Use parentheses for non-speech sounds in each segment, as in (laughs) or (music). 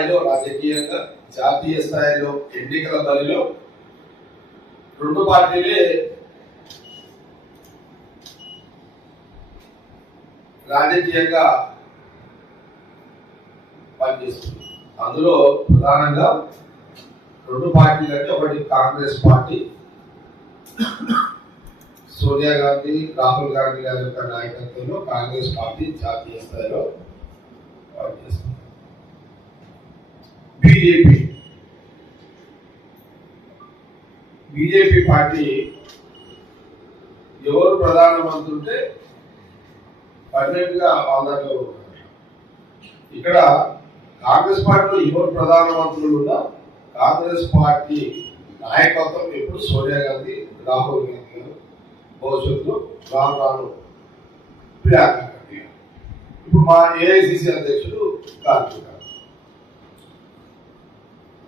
స్థాయిలో రాజకీయంగా జాతీయ స్థాయిలో ఎన్నికల బరిలో రెండు పార్టీలే రాజకీయంగా పనిచేస్తుంది. అందులో ప్రధానంగా రెండు పార్టీలు అంటే ఒకటి కాంగ్రెస్ పార్టీ సోనియా గాంధీ రాహుల్ గాంధీ గారి యొక్క నాయకత్వంలో కాంగ్రెస్ పార్టీ జాతీయ స్థాయిలో పనిచేస్తుంది. బీజేపీ. బీజేపీ పార్టీ ఎవరు ప్రధానమంత్రి ఉంటే పర్మనెంట్గా వాళ్ళలో ఇక్కడ కాంగ్రెస్ పార్టీలో ఎవరు ప్రధానమంత్రులు ఉన్నా కాంగ్రెస్ పార్టీ నాయకత్వం ఎప్పుడు సోనియా గాంధీ రాహుల్ గాంధీ గారు భవిష్యత్తులో రామ్ రాను ప్రియాంక గాంధీ గారు. ఇప్పుడు మా ఏఐసిసి అధ్యక్షుడు కార్తీక్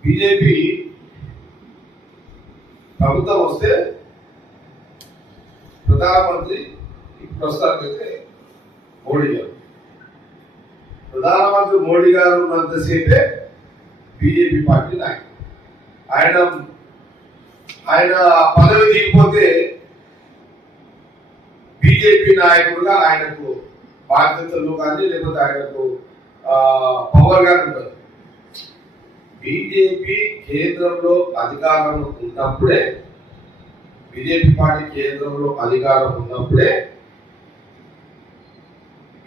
బీజేపీ ప్రభుత్వం వస్తే ప్రధానమంత్రి ప్రస్తుతానికైతే మోడీ గారు. ప్రధానమంత్రి మోడీ గారు ఉన్నంతసేపే బీజేపీ పార్టీ నాయకుడు. ఆయన ఆయన పదవి దిగిపోతే బీజేపీ నాయకుడుగా ఆయనకు బాధ్యతలు కానీ లేకపోతే ఆయనకు పవర్ కానీ ఉండదు. బీజేపీ కేంద్రంలో అధికారం ఉన్నప్పుడే బీజేపీ పార్టీ కేంద్రంలో అధికారం ఉన్నప్పుడే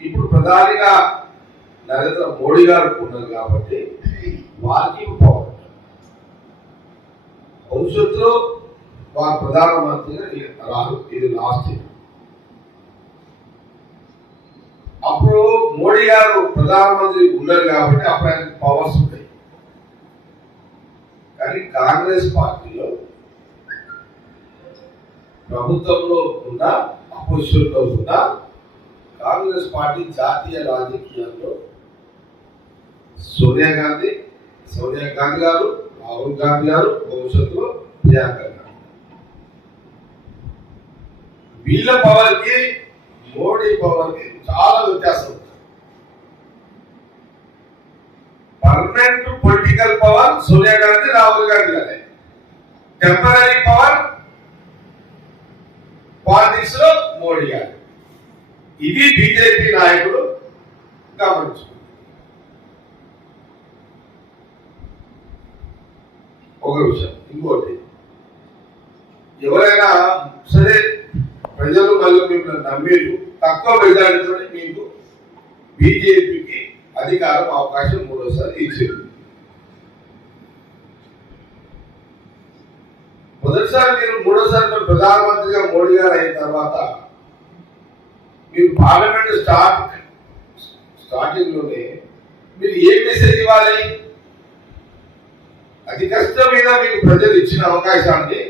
ఇప్పుడు ప్రధానిగా నరేంద్ర మోడీ గారు ఉన్నారు కాబట్టి వారికి పవర్ భవిష్యత్తులో వారు ప్రధానమంత్రిగా రాదు ఇది లాస్ట్ అప్పుడు మోడీ గారు ప్రధానమంత్రి ఉన్నారు కాబట్టి అప్పుడు ఆయనకు పవర్స్ ఉంటాయి కానీ కాంగ్రెస్ పార్టీలో ప్రభుత్వంలో ఉన్న అపోజిషన్లో ఉన్న కాంగ్రెస్ పార్టీ జాతీయ రాజకీయాల్లో సోనియా గాంధీ సోనియా గాంధీ గారు రాహుల్ గాంధీ గారు భవిష్యత్తులో ప్రియాంక గాంధీ. వీళ్ళ పవర్కి మోడీ పవర్కి చాలా వ్యత్యాసం. ఉంది permanent political power Sonia Gandhi Rahul Gandhi గారే టెంపరీ పవర్ పాలిటిక్స్లో మోడీ గారు ఇది బీజేపీ నాయకుడు గమనించు ఒక విషయం ఇంకోటి. ఎవరైనా సరే ప్రజలు మళ్ళీ మిమ్మల్ని నమ్మేరు తక్కువ మెజారిటీతో మీకు బీజేపీకి అధికారం అవకాశం మూడోసారి ఇచ్చింది. మొదటిసారి మీరు మూడోసారి ప్రధానమంత్రిగా మోడీ గారు అయిన తర్వాత మీరు పార్లమెంట్ స్టార్ట్ స్టార్టింగ్లోనే మీరు ఏ మెసేజ్ ఇవ్వాలి? అతి కష్టం మీద మీకు ప్రజలు ఇచ్చిన అవకాశాన్ని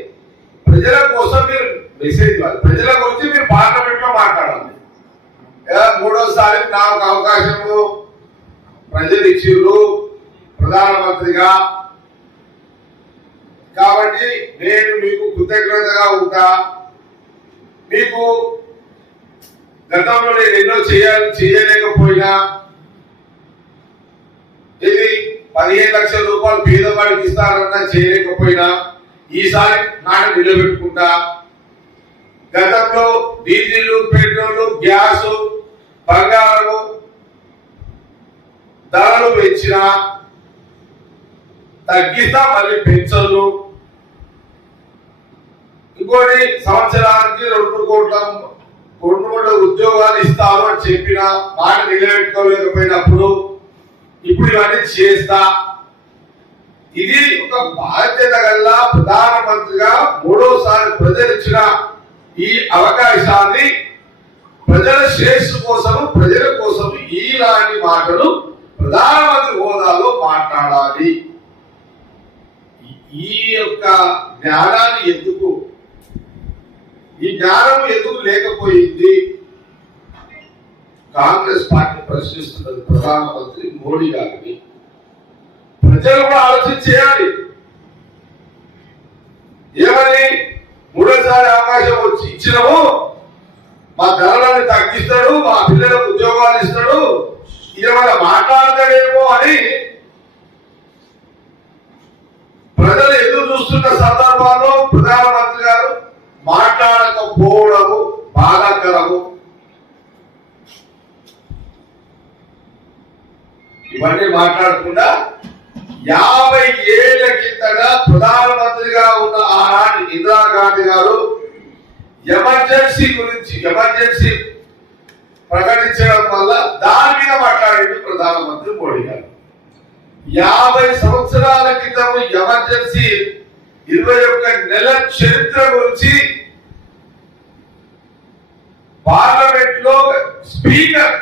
ప్రజల కోసం మీరు మెసేజ్ ఇవ్వాలి. ప్రజల గురించి మీరు పార్లమెంట్లో మాట్లాడాలి మూడోసారి నాకు అవకాశము ప్రజలు ప్రధానమంత్రిగా. కాబట్టి నేను మీకు కృతజ్ఞతగా ఉంటా. మీకు గతంలో నేను ఎన్నో చేయాలి చేయలేకపోయినా ఇది పదిహేను లక్షల రూపాయలు పేదవాడికి ఇస్తారన్నా చేయలేకపోయినా ఈసారి మాట నిలబెట్టుకుంటా. గతంలో డీజిల్ పెట్రోల్ గ్యాస్ బంగారము ధరలు పెంచిన తగ్గిస్తా మళ్ళీ పెంచదు ఇంకోటి సంవత్సరానికి రెండు కోట్ల రెండు కోట్ల ఉద్యోగాలు ఇస్తాను అని చెప్పిన మాట నిలబెట్టుకోలేకపోయినప్పుడు ఇప్పుడు ఇవన్నీ చేస్తా. ఇది ఒక బాధ్యత గల ప్రధానమంత్రిగా మూడోసారి ప్రజలు ఇచ్చిన ఈ అవకాశాన్ని ప్రజల శ్రేయస్సు కోసం ప్రజల కోసం ఇలాంటి మాటలు ప్రధానమంత్రి హోదాలో మాట్లాడాలి. ఈ యొక్క జ్ఞానాన్ని ఎందుకు ఈ జ్ఞానం ఎందుకు లేకపోయింది? కాంగ్రెస్ పార్టీ ప్రశ్నిస్తున్నది ప్రధానమంత్రి మోడీ గారిని. ప్రజలు కూడా ఆలోచన చేయాలి. ఏమని? మూడోసారి అవకాశం వచ్చి ఇచ్చినము. మా ధరలను తగ్గిస్తాడు మా పిల్లలకు ఉద్యోగాలు ఇస్తాడు. ఏమైనా మాట్లాడతాడేమో అని ప్రజలు ఎదురు చూస్తున్న సందర్భాల్లో ప్రధానమంత్రి గారు మాట్లాడకపోవడము బాధాకరము. ఇవన్నీ మాట్లాడకుండా యాభై ఏళ్ళ కిందగా ప్రధానమంత్రిగా ఉన్న ఆనాటి ఇందిరాగాంధీ గారు ఎమర్జెన్సీ గురించి ఎమర్జెన్సీ ప్రకటించడం వల్ల దాని మీద ప్రధానమంత్రి మోడీ గారు. యాభై సంవత్సరాల క్రితం ఎమర్జెన్సీ ఇరవై ఒక్క నెల చరిత్ర గురించి పార్లమెంట్లో స్పీకర్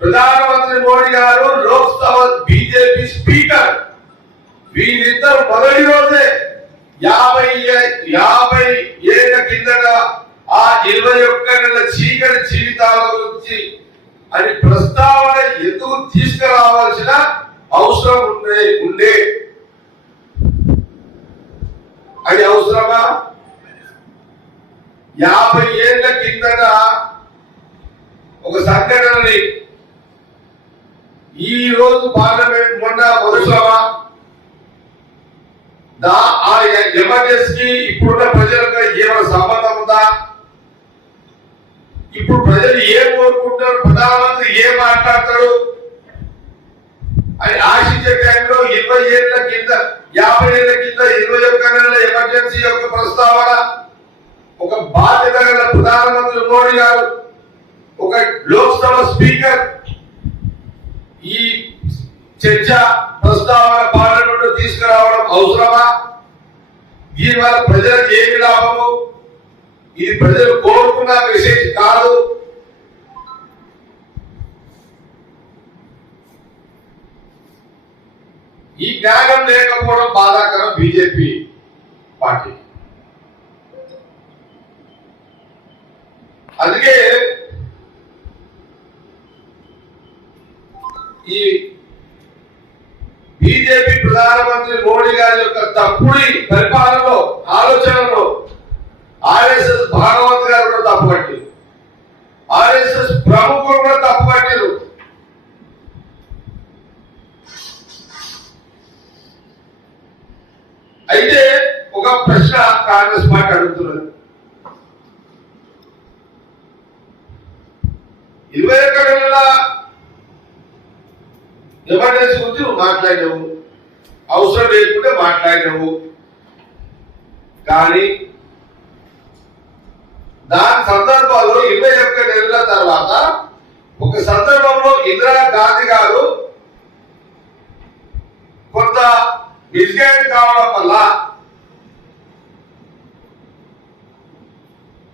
ప్రధానమంత్రి మోడీ గారు లోక్సభ బీజేపీ స్పీకర్. వీరిద్దరు మొదటి రోజే యాభై యాభై ఏళ్ళ కిందట ఆ ఇరవై ఒక్క నెల చీకటి జీవితాల గురించి అని ప్రస్తావన ఎందుకు తీసుకురావాల్సిన అవసరం ఉండే ఉండే? అది అవసరమా? యాభై ఏళ్ళ కిందట ఒక సంఘటనని ఈ రోజు పార్లమెంట్ మొన్న వరుసమా దా ఆ ఎమర్జెన్సీ ఇప్పుడున్న ప్రజలకు ఏమైనా సంబంధం ఉందా? ఇప్పుడు ప్రజలు ఏం కోరుకుంటారు? ప్రధానమంత్రి ఏం మాట్లాడతాడు? అని ఆశించే టైంలో ఇరవై ఏళ్ళ కింద యాభై ఏళ్ళ కింద ఇరవై ఒక్క నెలల ఎమర్జెన్సీ యొక్క ప్రస్తావన ఒక బాధ్యత గల ప్రధానమంత్రి మోడీ గారు ఒక లోక్సభ స్పీకర్ ఈ చర్చ ప్రస్తావన పార్లమెంట్ తీసుకురావడం అవసరమా? దీనివల్ల ప్రజలకు ఏమి లాభము? ఇది ప్రజలు కోరుకున్న మెసేజ్ కాదు. ఈ జ్ఞానం లేకపోవడం బాధాకరం బీజేపీ పార్టీ. అందుకే ఈ బీజేపీ ప్రధానమంత్రి మోడీ గారి యొక్క తప్పుడి పరిపాలనలో ఆలోచనలో ఆర్ఎస్ఎస్ భాగవత్ గారు కూడా తప్పు పట్టిరు. ఆర్ఎస్ఎస్ ప్రముఖులు కూడా తప్పు పట్టిరు. అయితే ఒక ప్రశ్న కాంగ్రెస్ పార్టీ అడుగుతున్నది. ఇరవై ఒక్క నెలల ఎమర్జెన్సీ గురించి నువ్వు మాట్లాడినావు. అవసరం లేకుంటే మాట్లాడినావు. కానీ దాని సందర్భాల్లో ఇరవై ఒక్క నెలల తర్వాత ఒక సందర్భంలో ఇందిరా గాంధీ గారు కొంత మిస్గైడ్ కావడం వల్ల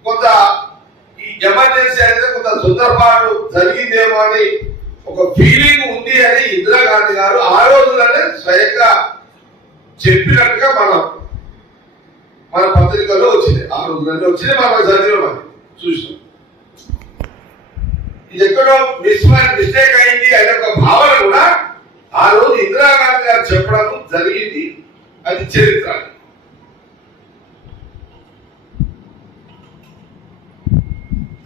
కొంత ఈ ఎమర్జెన్సీ అనేది కొంత తొందరపాటు జరిగిందేమో అని ఒక ఫీలింగ్ ఉంది అని ఇందిరాగాంధీ గారు ఆ రోజులనే స్వయంగా చెప్పినట్టుగా మనం మన పత్రికలో వచ్చింది. ఆ రోజులలో వచ్చింది. మన చదివాం అది చూసినాం. ఇది ఎక్కడో మిస్ మిస్టేక్ అయింది అనే ఒక భావన కూడా ఆ రోజు ఇందిరాగాంధీ గారు చెప్పడం జరిగింది. అది చరిత్ర.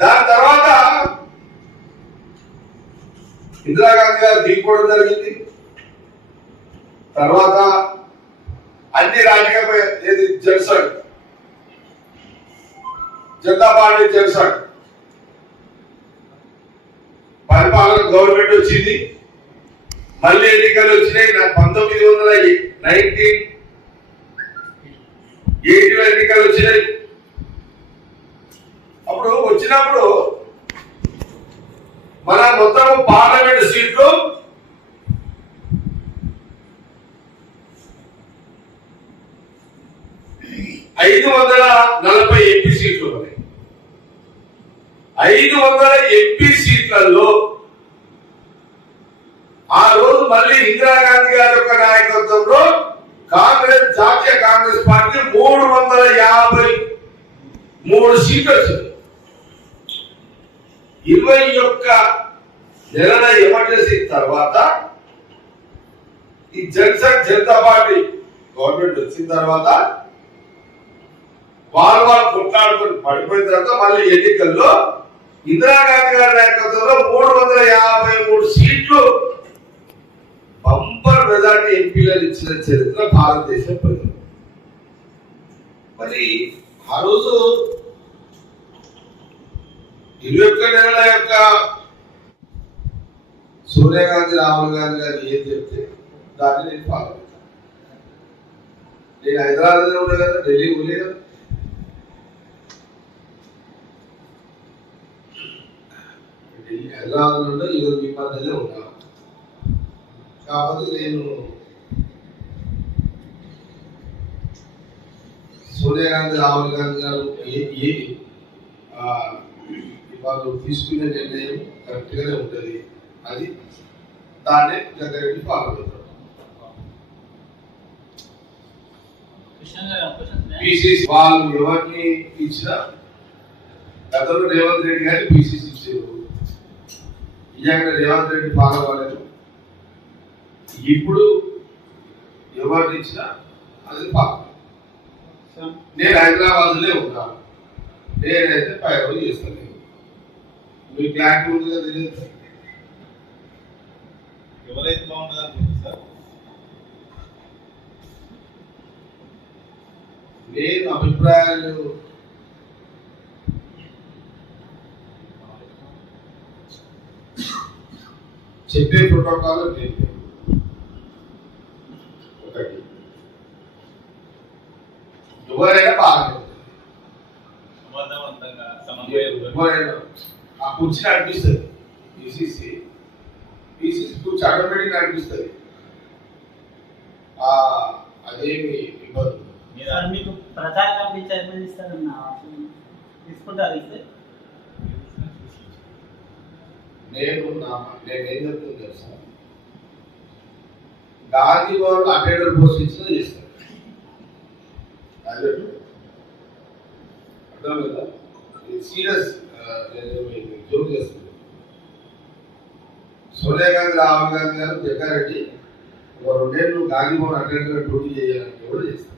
దాని తర్వాత ఇందిరాగాంధీ గారు దిగిపోవడం జరిగింది. తర్వాత అన్ని రాజకీయ ఏది జెల్సాడు జనతా పార్టీ జెల్సాడు పరిపాలన గవర్నమెంట్ వచ్చింది. మళ్ళీ ఎన్నికలు వచ్చినాయి. నాకు పంతొమ్మిది వందల నైన్టీన్ ఎయిటీలో ఎన్నికలు వచ్చినాయి. అప్పుడు వచ్చినప్పుడు మన మొత్తం పార్లమెంట్ సీట్లు ఐదు వందల నలభై ఎంపీ సీట్లు ఉన్నాయి. ఐదు వందల ఎంపీ సీట్లలో ఆ రోజు మళ్ళీ ఇందిరాగాంధీ గారి యొక్క నాయకత్వంలో కాంగ్రెస్ జాతీయ కాంగ్రెస్ పార్టీ మూడు వందల యాభై మూడు సీట్లు వచ్చింది. ఇరవై ఒక్క నెలల ఎమర్జెన్సీ తర్వాత ఈ జనసన్ జనతా పార్టీ గవర్నమెంట్ వచ్చిన తర్వాత వాళ్ళు వాళ్ళు కొట్లాడుకుని పడిపోయిన తర్వాత మళ్ళీ ఎన్నికల్లో ఇందిరాగాంధీ గారి నాయకత్వంలో మూడు వందల యాభై మూడు సీట్లు బంపర్ మెజార్టీ ఎంపీలను ఇచ్చిన చరిత్ర భారతదేశం ప్రజలు. మరి ఆ రోజు ఇరవై ఒక్క నెలల యొక్క సోనియా గాంధీ రాహుల్ గాంధీ గారు ఏం చెప్తే దాన్ని నేను ఫాలో అవుతాను. నేను హైదరాబాద్లో ఉండే కదా ఢిల్లీ ఉన్నా కదా ఢిల్లీ హైదరాబాద్ నుండి ఈరోజు మీ మధ్యలో ఉన్నాను కాబట్టి నేను సోనియా గాంధీ రాహుల్ గాంధీ గారు ఏ ఏ ఆ, వాళ్ళు తీసుకునే నిర్ణయం కరెక్ట్గానే ఉంటుంది అది దాన్నే జగ్గారెడ్డి ఫాలో అవుతారు కృష్ణ గారు క్వశ్చన్ పిసిసి వాళ్ళు ఎవరిని ఇచ్చినా గతంలో రేవంత్ రెడ్డి గారి పిసిసి ఇచ్చారు నిజంగా రేవంత్ రెడ్డి ఫాలో అవ్వలేదు. ఇప్పుడు ఎవరిని ఇచ్చినా అది ఫాలో నేను హైదరాబాద్లో ఉన్నాను నేనైతే పై రోజు చేస్తాను మీ క్లారిటీ ఉంది కదా తెలియదు. ఎవరైతే బాగుంటుంది అనుకుంటుంది సార్? నేను అభిప్రాయాలు చెప్పే ప్రోటోకాల్ లేదు ఒకటి ఎవరైనా బాగానే ఉంటుంది. సమర్థవంతంగా సమన్వయంతో ఎవరైనా ఆ కుర్చీని అనిపిస్తుంది. పిసిసి పిసిసి కుర్చీ ఆటోమేటిక్ అనిపిస్తుంది. ఆ అదేమి ఇబ్బంది. ఉండదు. మీద సార్ మీకు ప్రచార కమిటీ చైర్మన్ ఇస్తారన్న తీసుకుంటారు ఇస్తే? నేను నా నేను ఏం చెప్తుంది తెలుసా? గాంధీ వాళ్ళు అటెండర్ పోస్ట్ ఇచ్చినా చేస్తాను అర్థం కదా సీరియస్ జోక్ చేస్తుంది. సోనియా గాంధీ రాహుల్ గాంధీ గారు జగ్గారెడ్డి ఒక రెండేళ్ళు గాంధీ భవన్ అటెండర్ డ్యూటీ చేయాలని కూడా చేస్తారు.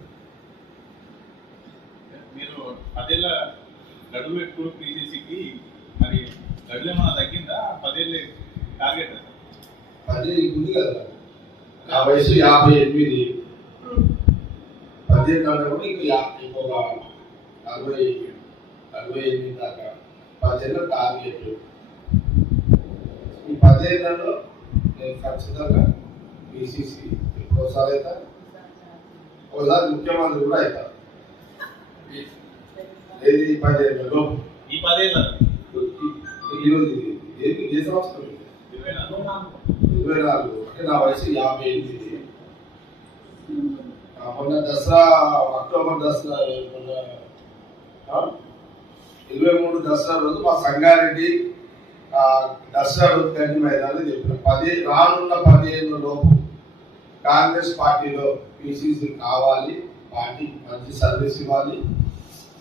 మీరు పదేళ్ళ గడువు ఎక్కువ పీసీసీకి మరి ఏమైనా తగ్గిందా? పదేళ్ళ టార్గెట్ పది ఉంది కదా. నా వయసు యాభై ఎనిమిది. పదిహేను అన్నప్పుడు ఇంక యా- ఇంకొక నలభై నలభై ఎనిమిది దాకా. పదేళ్ళ టార్గెట్ ఈ పదేళ్ళలో నేను ఖచ్చితంగా బీసీసీ ఒకసారి అవుతా ఒకసారి ముఖ్యమంత్రి కూడా అవుతా (laughs) ఏది పదేళ్ళలో? ఈ పదేళ్ళ ఈరోజు ఇది ఏ సంవత్సరం ఇరవై నాలుగు. అంటే నా వయసు యాభై ఎనిమిది. మొన్న దసరా అక్టోబర్ దసరా మొన్న ఇరవై మూడు దసరా రోజు మా సంగారెడ్డి దసరా రోజు కంటి మైదానం చెప్పిన పది రానున్న పదిహేను లోపు కాంగ్రెస్ పార్టీలో పిసిసి కావాలి పార్టీ మంచి సర్వీస్ ఇవ్వాలి.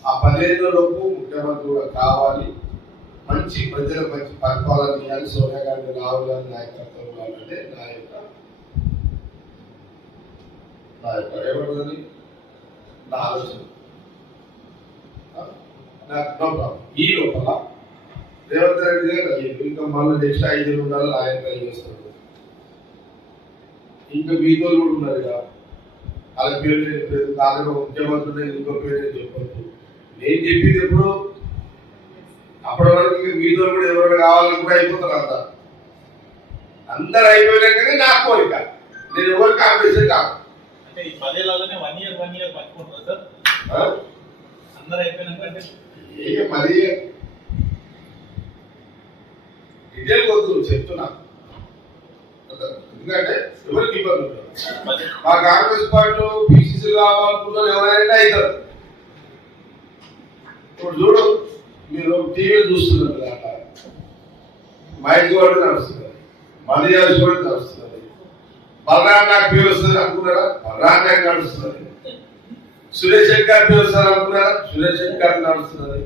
ఆ పదిహేను లోపు ముఖ్యమంత్రి కూడా కావాలి. మంచి ప్రజలకు మంచి పరిపాలన ఇవ్వాలి సోనియా గాంధీ రాహుల్ గాంధీ నాయకత్వం కావాలంటే నా యొక్క నా యొక్క ఏమంటుందని నా ఆలోచన. ఈ లోపల రేవంత్ రెడ్డి గారు ఇంకా మళ్ళీ నెక్స్ట్ ఐదు ఉండాలి ఆయన ట్రై చేస్తాడు. ఇంకా మీతో కూడా ఉన్నారు కదా. వాళ్ళ పేరు నేను ముఖ్యమంత్రి ఇంకో పేరు నేను చెప్పొద్దు. నేను చెప్పింది ఎప్పుడు అప్పటి వరకు ఇంకా మీతో కూడా ఎవరు కావాలని కూడా అయిపోతారు అంతా. అందరు అయిపోయినాకనే నా కోరిక. నేను ఎవరికి కాంపిటీషన్ కాదు. అంటే ఈ పదేళ్ళలోనే వన్ ఇయర్ వన్ ఇయర్ పట్టుకుంటారు సార్? అందరు అయిపోయినాకంటే ఇక మరి డీటెయిల్ వద్దు చెప్తున్నా. ఎందుకంటే ఎవరికి ఇబ్బంది మా కాంగ్రెస్ పార్టీ పీసీసీ కావాలనుకున్నారు ఎవరైనా అవుతారు ఇప్పుడు చూడు మీరు టీవీ చూస్తున్నారు మైక్ కూడా నడుస్తున్నారు మలయాళ కూడా నడుస్తున్నారు బలరాం నాకు పేరు వస్తుంది అనుకున్నారా బలరాం నాకు నడుస్తున్నది సురేష్ శంకర్ పేరు వస్తారు అనుకున్నారా సురేష్ సంపద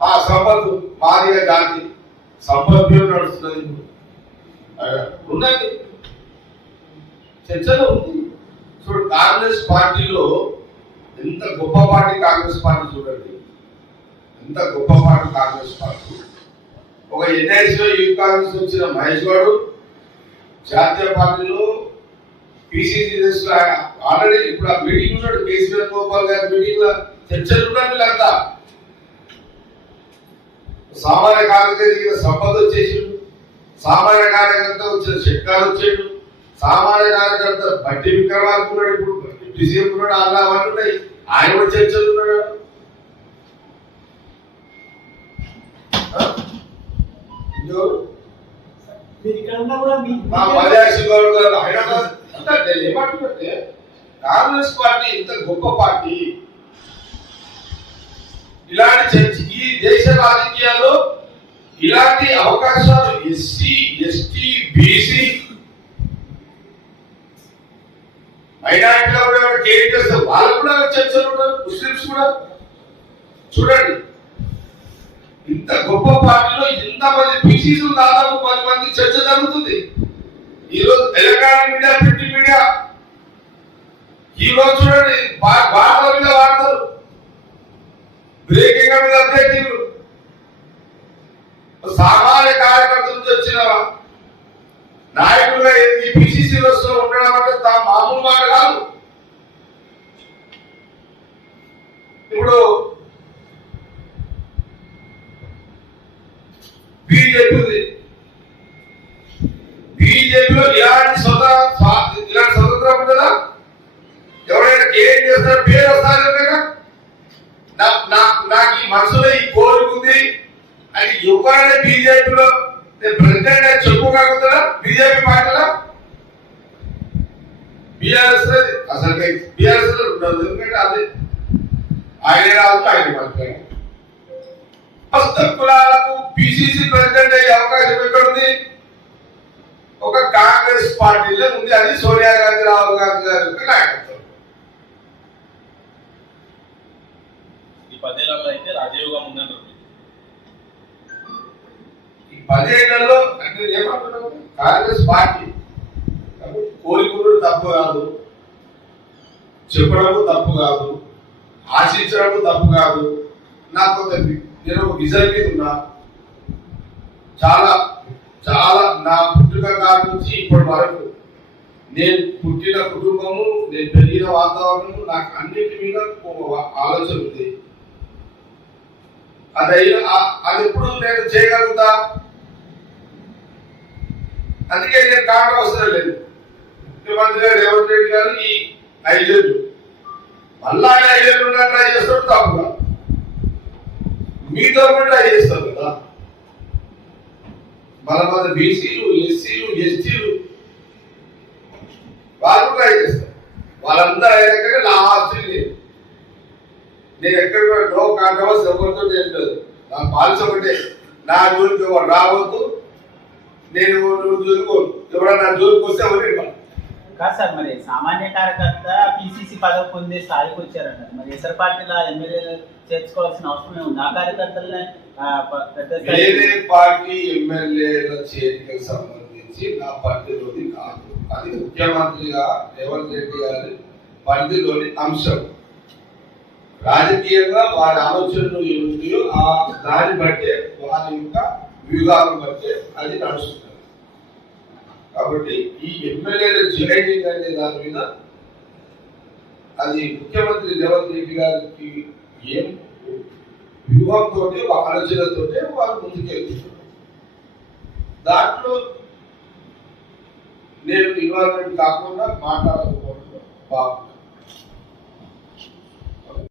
ఆ సంపత్ మాదిగా జాతి సంపత్ పేరు నడుస్తున్నది ఇప్పుడు. ఆ, ఉన్నది చర్చలో ఉంది. చూడు కాంగ్రెస్ పార్టీలో ఎంత గొప్ప పార్టీ కాంగ్రెస్ పార్టీ చూడండి. ఎంత గొప్ప పార్టీ కాంగ్రెస్ పార్టీ. ఒక ఎన్ఐసిలో యూత్ కాంగ్రెస్ వచ్చిన మహేష్ గౌడ్ జాతీయ పార్టీలో పిసిసి ఆల్రెడీ ఇప్పుడు ఆ మీటింగ్ ఉన్నాడు కేసీఆర్ గోపాల్ గారి మీటింగ్ చర్చలు ఉన్నారు వీళ్ళంతా. సామాన్య కాంగ్రెస్ సంపద వచ్చేసి సామాన్య కార్యకర్త వచ్చిన షెట్కార్ వచ్చాడు సామాన్య కార్యకర్త బట్టి విక్రమార్కున్నాడు ఇప్పుడు. డిసిఎం ఉన్నాడు అలా అవన్నీ ఉన్నాయి. ఆయన కూడా చర్చలు ఉన్నాడు. కాంగ్రెస్ పార్టీ ఇంత గొప్ప పార్టీ. ఇలాంటి చర్చ ఈ దేశ రాజకీయాల్లో ఇలాంటి అవకాశాలు ఎస్సీ ఎస్టీ బీసీ మైనారిటీలో కూడా కేర్ చేస్తారు వాళ్ళు కూడా చర్చలు ఉంటారు ముస్లిమ్స్ కూడా. చూడండి ఇంత గొప్ప పార్టీలో ఇంతమంది పీసీలు దాదాపు పది మంది చర్చ జరుగుతుంది. ఈరోజు తెలంగాణ మీడియా ప్రింట్ మీడియా. ఈరోజు చూడండి వార్తల మీద వార్తలు. బ్రేకింగ్ మీద బ్రేకింగ్ సామాన్య కార్యకర్తల నుంచి వచ్చిన నాయకులుగా ఈ పిసిసి లో ఉండడం అంటే తా మామూలు మాట కాదు. ఇప్పుడు బీజేపీ బీజేపీలో ఇలాంటి స్వతంత్ర ఇలాంటి స్వతంత్రం ఉంటుందా? ఎవరైనా ఏం చేస్తారో? పేరు వస్తారు కదా నాకు ఈ మనసులో ఈ కోరిక ఉంది. అది ఎవరైనా బీజేపీలో ప్రెసిడెంట్ అని చెప్పుకోగలుగుతారా? బీజేపీ పార్టీలో? బీఆర్ఎస్ అసలు బీఆర్ఎస్ ఉండదు. ఎందుకంటే అది ఆయన రాదు ఆయన మాట్లాడారు ప్రస్తుత కులాలకు పిసిసి ప్రెసిడెంట్ అయ్యే అవకాశం ఎక్కడుంది? ఒక కాంగ్రెస్ పార్టీలో ఉంది. అది సోనియా గాంధీ రాహుల్ గాంధీ గారి నాయకత్వం. ఈ పదేళ్ళలో అయితే రాజయోగం ఉందంటారు పదేళ్ళలో అంటే కాంగ్రెస్ పార్టీ. కాబట్టి తప్పు కాదు. చెప్పడం తప్పు కాదు. ఆశించడం తప్పు కాదు. నాకు కొంత నేను ఒక విజన్ మీద ఉన్నా. చాలా చాలా నా పుట్టుక కాడి నుంచి ఇప్పటి వరకు నేను పుట్టిన కుటుంబము నేను పెరిగిన వాతావరణము నాకు అన్నిటి మీద ఆలోచన ఉంది. అది అది ఎప్పుడు నేను చేయగలుగుతా? అందుకే నేను కావడం అవసరం లేదు. ముఖ్యమంత్రి గారు రేవంత్ రెడ్డి గారు ఈ ఐదేళ్ళు. మళ్ళా ఆయన ఐదేళ్ళు ఉన్నా ట్రై చేస్తాడు తప్పుగా. మీతో కూడా ట్రై చేస్తారు కదా. మన మన బీసీలు ఎస్సీలు ఎస్టీలు వాళ్ళు ట్రై చేస్తారు. వాళ్ళందరూ అయినాకనే నా ఆస్తి లేదు. నేను ఎక్కడ కూడా నో కాంట్రవర్స్ ఎవరితో లేదు నా పాలసీ ఒకటే. నా గురించి ఎవరు రావద్దు. నేను నువ్వు జోలికోను ఎవరైనా నా జోలికి వస్తే ఎవరు కాదు సార్ మరి సామాన్య కార్యకర్త పిసిసి పదవి పొందే స్థాయికి వచ్చారంటారు మరి ఇతర పార్టీల ఎమ్మెల్యేలు చేర్చుకోవాల్సిన అవసరమే ఉంది ఆ కార్యకర్తలనే వేరే పార్టీ ఎమ్మెల్యేల చేరికకు సంబంధించి నా పరిధిలోని కాదు. అది ముఖ్యమంత్రిగా రేవంత్ రెడ్డి గారి పరిధిలోని అంశం. రాజకీయంగా వారి ఆలోచనలు ఏముంటాయో ఆ దాన్ని బట్టే వారి యొక్క వ్యూహాలను అంటే అది నడుస్తుంది. కాబట్టి ఈ ఎమ్మెల్యేల జాయినింగ్ అనే దాని మీద అది ముఖ్యమంత్రి రేవంత్ రెడ్డి గారికి ఏం వ్యూహంతో ఆలోచనతో వారు ముందుకెళ్తున్నారు. దాంట్లో నేను ఇన్వాల్వ్మెంట్ కాకుండా మాట్లాడకపోవడం బాగుంది.